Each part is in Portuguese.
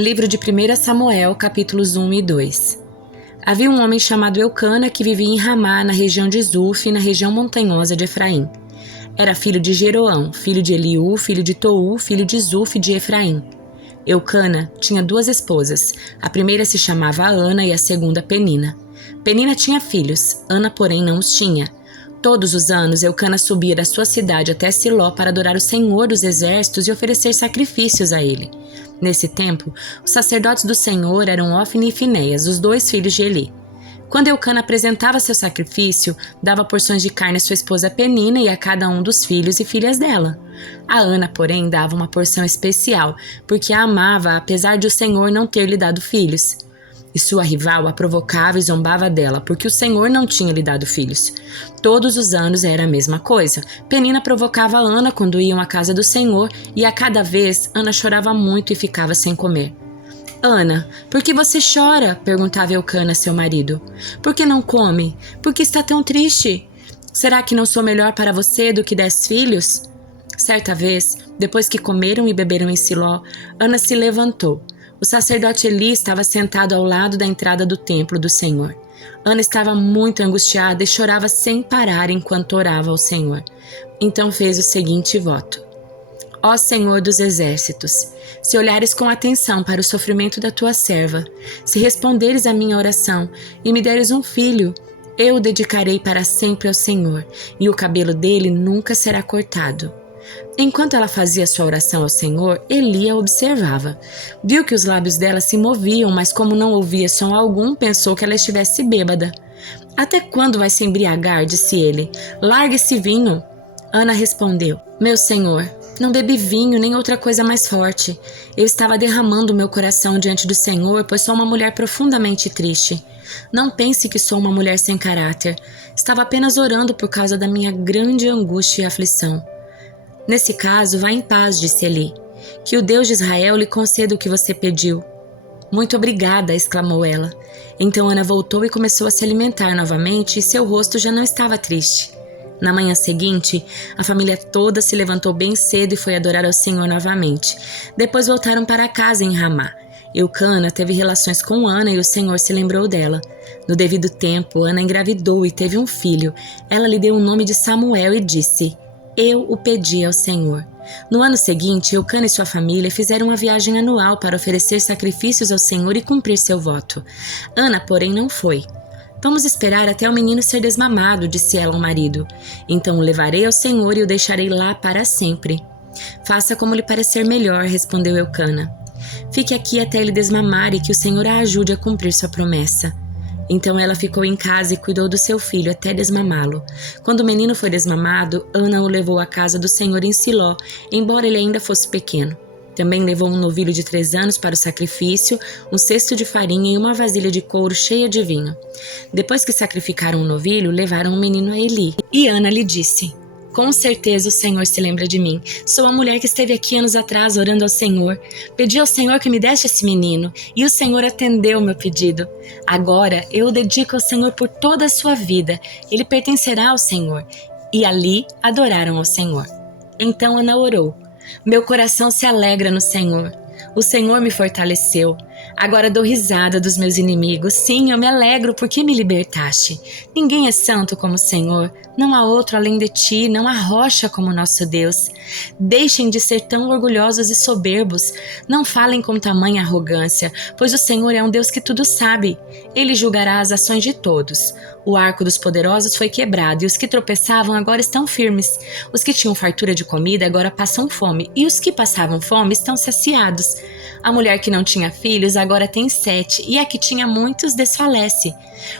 Livro de 1 Samuel, capítulos 1 e 2. Havia um homem chamado Eucana que vivia em Ramá, na região de Zuf, na região montanhosa de Efraim. Era filho de Jeroão, filho de Eliú, filho de Tou, filho de Zuf de Efraim. Eucana tinha duas esposas. A primeira se chamava Ana e a segunda Penina. Penina tinha filhos, Ana, porém, não os tinha. Todos os anos, Eucana subia da sua cidade até Siló para adorar o Senhor dos Exércitos e oferecer sacrifícios a ele. Nesse tempo, os sacerdotes do Senhor eram Ofni e Finéias, os dois filhos de Eli. Quando Eucana apresentava seu sacrifício, dava porções de carne à sua esposa Penina e a cada um dos filhos e filhas dela. A Ana, porém, dava uma porção especial, porque a amava, apesar de o Senhor não ter lhe dado filhos. E sua rival a provocava e zombava dela, porque o Senhor não tinha lhe dado filhos. Todos os anos era a mesma coisa. Penina provocava Ana quando iam à casa do Senhor, e a cada vez Ana chorava muito e ficava sem comer. Ana, por que você chora? Perguntava Eucana, seu marido. Por que não come? Por que está tão triste? Será que não sou melhor para você do que 10 filhos? Certa vez, depois que comeram e beberam em Siló, Ana se levantou. O sacerdote Eli estava sentado ao lado da entrada do templo do Senhor. Ana estava muito angustiada e chorava sem parar enquanto orava ao Senhor. Então fez o seguinte voto: Ó Senhor dos Exércitos, se olhares com atenção para o sofrimento da tua serva, se responderes à minha oração e me deres um filho, eu o dedicarei para sempre ao Senhor, e o cabelo dele nunca será cortado. Enquanto ela fazia sua oração ao Senhor, Eli a observava. Viu que os lábios dela se moviam, mas como não ouvia som algum, pensou que ela estivesse bêbada. Até quando vai se embriagar? Disse ele. Largue esse vinho. Ana respondeu: Meu senhor, não bebi vinho nem outra coisa mais forte. Eu estava derramando meu coração diante do Senhor, pois sou uma mulher profundamente triste. Não pense que sou uma mulher sem caráter. Estava apenas orando por causa da minha grande angústia e aflição. Nesse caso, vá em paz, disse Eli. Que o Deus de Israel lhe conceda o que você pediu. Muito obrigada, exclamou ela. Então Ana voltou e começou a se alimentar novamente e seu rosto já não estava triste. Na manhã seguinte, a família toda se levantou bem cedo e foi adorar ao Senhor novamente. Depois voltaram para casa em Ramá. Eucana teve relações com Ana e o Senhor se lembrou dela. No devido tempo, Ana engravidou e teve um filho. Ela lhe deu o nome de Samuel e disse: Eu o pedi ao Senhor. No ano seguinte, Eucana e sua família fizeram uma viagem anual para oferecer sacrifícios ao Senhor e cumprir seu voto. Ana, porém, não foi. Vamos esperar até o menino ser desmamado, disse ela ao marido. Então o levarei ao Senhor e o deixarei lá para sempre. Faça como lhe parecer melhor, respondeu Eucana. Fique aqui até ele desmamar e que o Senhor a ajude a cumprir sua promessa. Então ela ficou em casa e cuidou do seu filho até desmamá-lo. Quando o menino foi desmamado, Ana o levou à casa do Senhor em Siló, embora ele ainda fosse pequeno. Também levou um novilho de 3 anos para o sacrifício, um cesto de farinha e uma vasilha de couro cheia de vinho. Depois que sacrificaram o novilho, levaram o menino a Eli. E Ana lhe disse: Com certeza o Senhor se lembra de mim. Sou a mulher que esteve aqui anos atrás orando ao Senhor. Pedi ao Senhor que me desse esse menino, e o Senhor atendeu o meu pedido. Agora eu o dedico ao Senhor por toda a sua vida. Ele pertencerá ao Senhor. E ali adoraram ao Senhor. Então Ana orou: Meu coração se alegra no Senhor. O Senhor me fortaleceu. Agora dou risada dos meus inimigos. Sim, eu me alegro porque me libertaste. Ninguém é santo como o Senhor. Não há outro além de ti, não há rocha como nosso Deus. Deixem de ser tão orgulhosos e soberbos. Não falem com tamanha arrogância, pois o Senhor é um Deus que tudo sabe. Ele julgará as ações de todos. O arco dos poderosos foi quebrado e os que tropeçavam agora estão firmes. Os que tinham fartura de comida agora passam fome e os que passavam fome estão saciados. A mulher que não tinha filhos agora tem 7 e a que tinha muitos desfalece.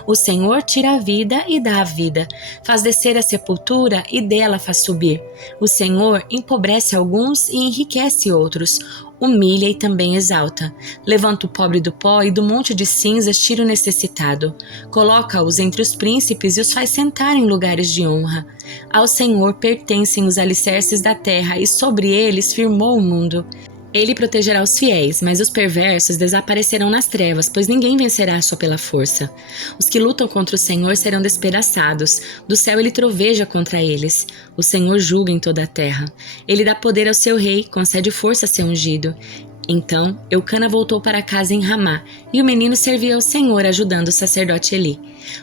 O Senhor tira a vida e dá a vida, faz descer a sepultura e dela faz subir. O Senhor empobrece alguns e enriquece outros, humilha e também exalta. Levanta o pobre do pó e do monte de cinzas tira o necessitado. Coloca-os entre os príncipes e os faz sentar em lugares de honra. Ao Senhor pertencem os alicerces da terra e sobre eles firmou o mundo. Ele protegerá os fiéis, mas os perversos desaparecerão nas trevas, pois ninguém vencerá só pela força. Os que lutam contra o Senhor serão despedaçados, do céu ele troveja contra eles. O Senhor julga em toda a terra. Ele dá poder ao seu rei, concede força a seu ungido. Então, Eucana voltou para casa em Ramá, e o menino servia ao Senhor ajudando o sacerdote Eli.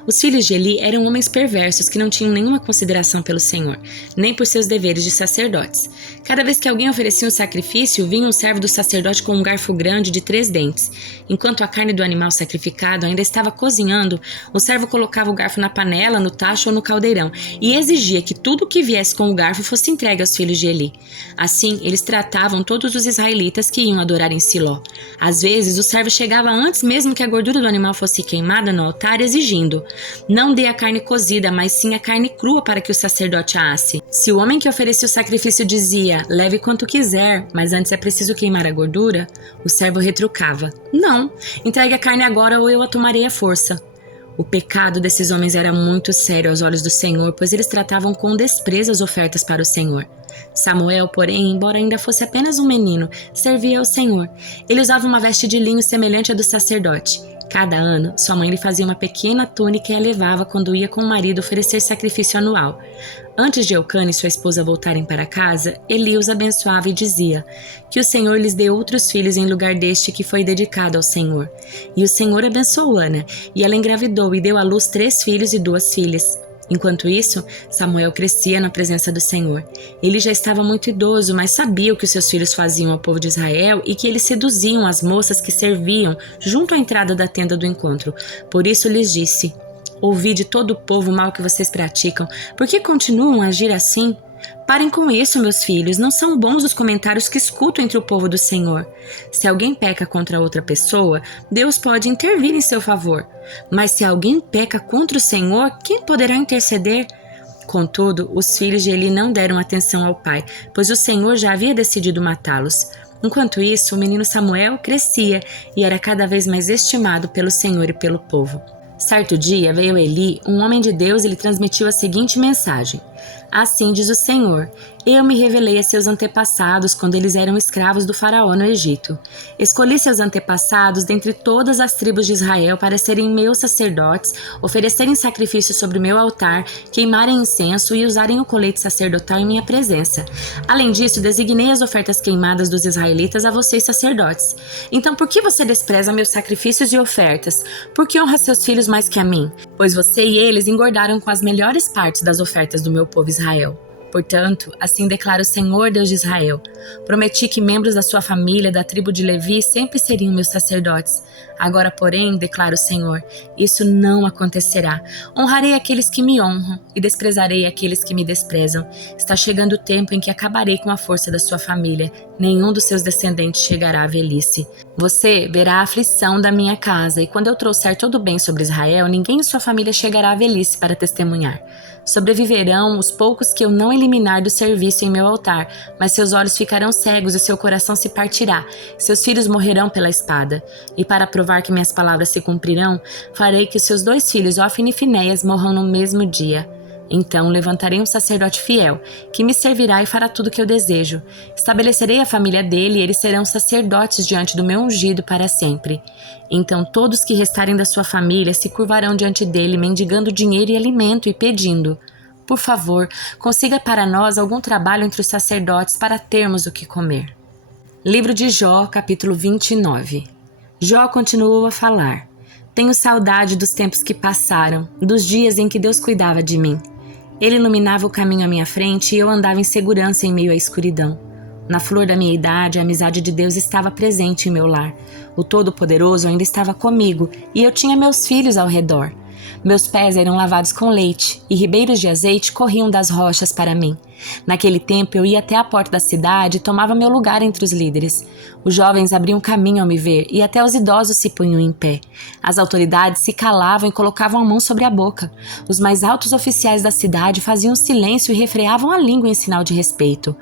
Os filhos de Eli eram homens perversos que não tinham nenhuma consideração pelo Senhor, nem por seus deveres de sacerdotes. Cada vez que alguém oferecia um sacrifício, vinha um servo do sacerdote com um garfo grande de 3 dentes. Enquanto a carne do animal sacrificado ainda estava cozinhando, o servo colocava o garfo na panela, no tacho ou no caldeirão, e exigia que tudo que viesse com o garfo fosse entregue aos filhos de Eli. Assim, eles tratavam todos os israelitas que iam adorar em Siló. Às vezes, o servo chegava antes mesmo que a gordura do animal fosse queimada no altar, exigindo: não dê a carne cozida, mas sim a carne crua para que o sacerdote a asse. Se o homem que oferecia o sacrifício dizia: leve quanto quiser, mas antes é preciso queimar a gordura, o servo retrucava: não, entregue a carne agora ou eu a tomarei à força. O pecado desses homens era muito sério aos olhos do Senhor, pois eles tratavam com desprezo as ofertas para o Senhor. Samuel, porém, embora ainda fosse apenas um menino, servia ao Senhor. Ele usava uma veste de linho semelhante à do sacerdote. Cada ano, sua mãe lhe fazia uma pequena túnica e a levava quando ia com o marido oferecer sacrifício anual. Antes de Eucana e sua esposa voltarem para casa, Eli os abençoava e dizia: que o Senhor lhes dê outros filhos em lugar deste que foi dedicado ao Senhor. E o Senhor abençoou Ana, e ela engravidou e deu à luz 3 filhos e 2 filhas. Enquanto isso, Samuel crescia na presença do Senhor. Ele já estava muito idoso, mas sabia o que os seus filhos faziam ao povo de Israel e que eles seduziam as moças que serviam junto à entrada da tenda do encontro. Por isso lhes disse: ouvi de todo o povo o mal que vocês praticam. Por que continuam a agir assim? Parem com isso, meus filhos. Não são bons os comentários que escuto entre o povo do Senhor. Se alguém peca contra outra pessoa, Deus pode intervir em seu favor. Mas se alguém peca contra o Senhor, quem poderá interceder? Contudo, os filhos de Eli não deram atenção ao pai, pois o Senhor já havia decidido matá-los. Enquanto isso, o menino Samuel crescia e era cada vez mais estimado pelo Senhor e pelo povo. Certo dia veio Eli, um homem de Deus, e lhe transmitiu a seguinte mensagem: assim diz o Senhor: eu me revelei a seus antepassados quando eles eram escravos do faraó no Egito. Escolhi seus antepassados dentre todas as tribos de Israel para serem meus sacerdotes, oferecerem sacrifícios sobre o meu altar, queimarem incenso e usarem o colete sacerdotal em minha presença. Além disso, designei as ofertas queimadas dos israelitas a vocês sacerdotes. Então por que você despreza meus sacrifícios e ofertas? Por que honra seus filhos mais que a mim? Pois você e eles engordaram com as melhores partes das ofertas do meu povo Israel. Portanto, assim declara o Senhor, Deus de Israel: prometi que membros da sua família, da tribo de Levi, sempre seriam meus sacerdotes. Agora, porém, declara o Senhor, isso não acontecerá. Honrarei aqueles que me honram e desprezarei aqueles que me desprezam. Está chegando o tempo em que acabarei com a força da sua família. Nenhum dos seus descendentes chegará à velhice. Você verá a aflição da minha casa, e quando eu trouxer todo o bem sobre Israel, ninguém em sua família chegará à velhice para testemunhar. Sobreviverão os poucos que eu não eliminar do serviço em meu altar, mas seus olhos ficarão cegos e seu coração se partirá. Seus filhos morrerão pela espada. E para provar que minhas palavras se cumprirão, farei que os seus 2 filhos, Ofni e Finéias, morram no mesmo dia. Então levantarei um sacerdote fiel, que me servirá e fará tudo o que eu desejo. Estabelecerei a família dele e eles serão sacerdotes diante do meu ungido para sempre. Então todos que restarem da sua família se curvarão diante dele, mendigando dinheiro e alimento e pedindo: por favor, consiga para nós algum trabalho entre os sacerdotes para termos o que comer. Livro de Jó, capítulo 29. Jó continuou a falar: tenho saudade dos tempos que passaram, dos dias em que Deus cuidava de mim. Ele iluminava o caminho à minha frente e eu andava em segurança em meio à escuridão. Na flor da minha idade, a amizade de Deus estava presente em meu lar. O Todo-Poderoso ainda estava comigo e eu tinha meus filhos ao redor. Meus pés eram lavados com leite e ribeiros de azeite corriam das rochas para mim. Naquele tempo eu ia até a porta da cidade e tomava meu lugar entre os líderes. Os jovens abriam caminho ao me ver e até os idosos se punham em pé. As autoridades se calavam e colocavam a mão sobre a boca. Os mais altos oficiais da cidade faziam silêncio e refreavam a língua em sinal de respeito.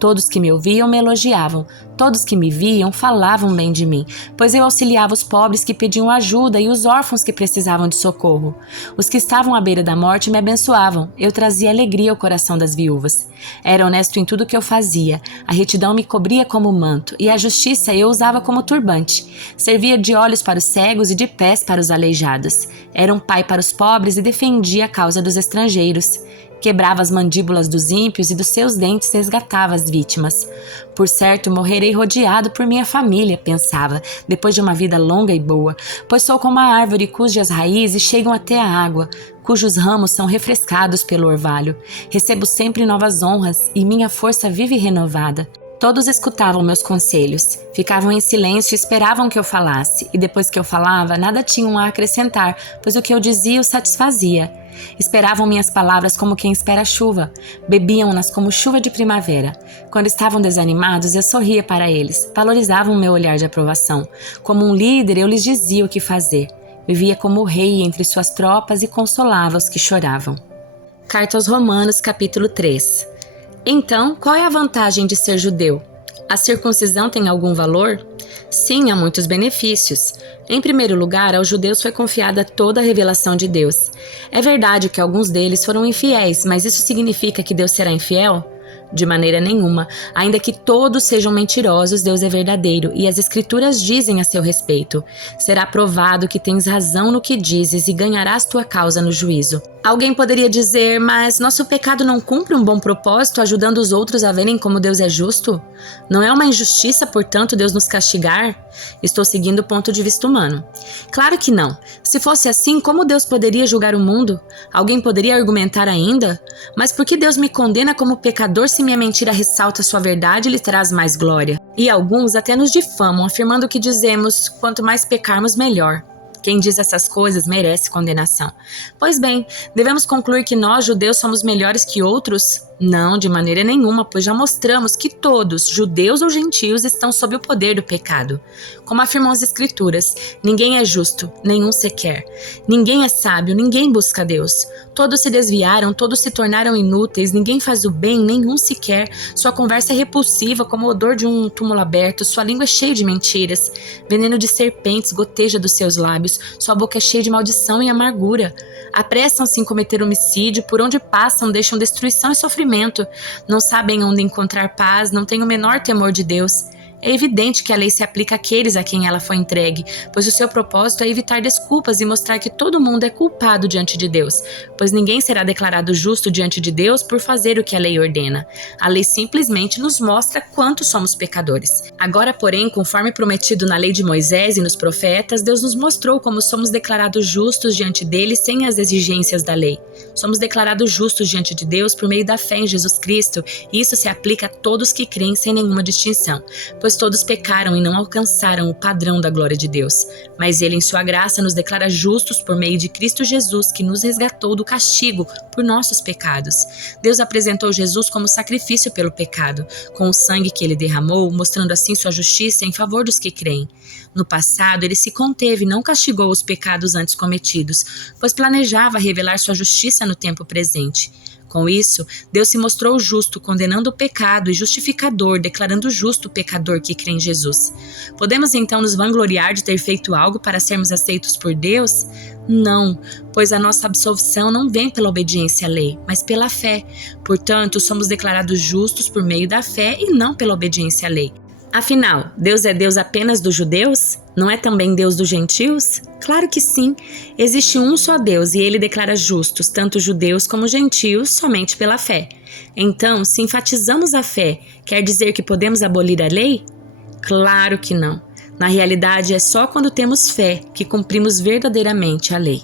Todos que me ouviam me elogiavam. Todos que me viam falavam bem de mim, pois eu auxiliava os pobres que pediam ajuda e os órfãos que precisavam de socorro. Os que estavam à beira da morte me abençoavam. Eu trazia alegria ao coração das viúvas. Era honesto em tudo que eu fazia. A retidão me cobria como manto e a justiça eu usava como turbante. Servia de olhos para os cegos e de pés para os aleijados. Era um pai para os pobres e defendia a causa dos estrangeiros. Quebrava as mandíbulas dos ímpios e dos seus dentes resgatava as vítimas. Por certo, morrerei rodeado por minha família, pensava, depois de uma vida longa e boa, pois sou como a árvore cujas raízes chegam até a água, cujos ramos são refrescados pelo orvalho. Recebo sempre novas honras e minha força vive renovada. Todos escutavam meus conselhos, ficavam em silêncio e esperavam que eu falasse, e depois que eu falava, nada tinham a acrescentar, pois o que eu dizia os satisfazia. Esperavam minhas palavras como quem espera a chuva, bebiam-nas como chuva de primavera. Quando estavam desanimados, eu sorria para eles, valorizavam meu olhar de aprovação. Como um líder, eu lhes dizia o que fazer. Vivia como rei entre suas tropas e consolava os que choravam. Carta aos Romanos, capítulo 3. Então, qual é a vantagem de ser judeu? A circuncisão tem algum valor? Sim, há muitos benefícios. Em primeiro lugar, aos judeus foi confiada toda a revelação de Deus. É verdade que alguns deles foram infiéis, mas isso significa que Deus será infiel? De maneira nenhuma. Ainda que todos sejam mentirosos, Deus é verdadeiro e as Escrituras dizem a seu respeito. Será provado que tens razão no que dizes e ganharás tua causa no juízo. Alguém poderia dizer, mas nosso pecado não cumpre um bom propósito, ajudando os outros a verem como Deus é justo? Não é uma injustiça, portanto, Deus nos castigar? Estou seguindo o ponto de vista humano. Claro que não. Se fosse assim, como Deus poderia julgar o mundo? Alguém poderia argumentar ainda? Mas por que Deus me condena como pecador se minha mentira ressalta sua verdade e lhe traz mais glória? E alguns até nos difamam, afirmando que dizemos, quanto mais pecarmos, melhor. Quem diz essas coisas merece condenação. Pois bem, devemos concluir que nós, judeus, somos melhores que outros? Não, de maneira nenhuma, pois já mostramos que todos, judeus ou gentios, estão sob o poder do pecado. Como afirmam as Escrituras, ninguém é justo, nenhum sequer. Ninguém é sábio, ninguém busca Deus. Todos se desviaram, todos se tornaram inúteis, ninguém faz o bem, nenhum sequer. Sua conversa é repulsiva como o odor de um túmulo aberto, sua língua é cheia de mentiras. Veneno de serpentes goteja dos seus lábios, sua boca é cheia de maldição e amargura. Apressam-se em cometer homicídio, por onde passam deixam destruição e sofrimento. Não sabem onde encontrar paz, não têm o menor temor de Deus. É evidente que a lei se aplica àqueles a quem ela foi entregue, pois o seu propósito é evitar desculpas e mostrar que todo mundo é culpado diante de Deus, pois ninguém será declarado justo diante de Deus por fazer o que a lei ordena. A lei simplesmente nos mostra quanto somos pecadores. Agora, porém, conforme prometido na lei de Moisés e nos profetas, Deus nos mostrou como somos declarados justos diante dele sem as exigências da lei. Somos declarados justos diante de Deus por meio da fé em Jesus Cristo, e isso se aplica a todos que creem sem nenhuma distinção, pois todos pecaram e não alcançaram o padrão da glória de Deus. Mas Ele, em sua graça, nos declara justos por meio de Cristo Jesus, que nos resgatou do castigo por nossos pecados. Deus apresentou Jesus como sacrifício pelo pecado, com o sangue que Ele derramou, mostrando assim sua justiça em favor dos que creem. No passado, Ele se conteve e não castigou os pecados antes cometidos, pois planejava revelar sua justiça no tempo presente. Com isso, Deus se mostrou justo, condenando o pecado e justificador, declarando justo o pecador que crê em Jesus. Podemos então nos vangloriar de ter feito algo para sermos aceitos por Deus? Não, pois a nossa absolvição não vem pela obediência à lei, mas pela fé. Portanto, somos declarados justos por meio da fé e não pela obediência à lei. Afinal, Deus é Deus apenas dos judeus? Não é também Deus dos gentios? Claro que sim. Existe um só Deus e Ele declara justos, tanto judeus como gentios, somente pela fé. Então, se enfatizamos a fé, quer dizer que podemos abolir a lei? Claro que não. Na realidade, é só quando temos fé que cumprimos verdadeiramente a lei.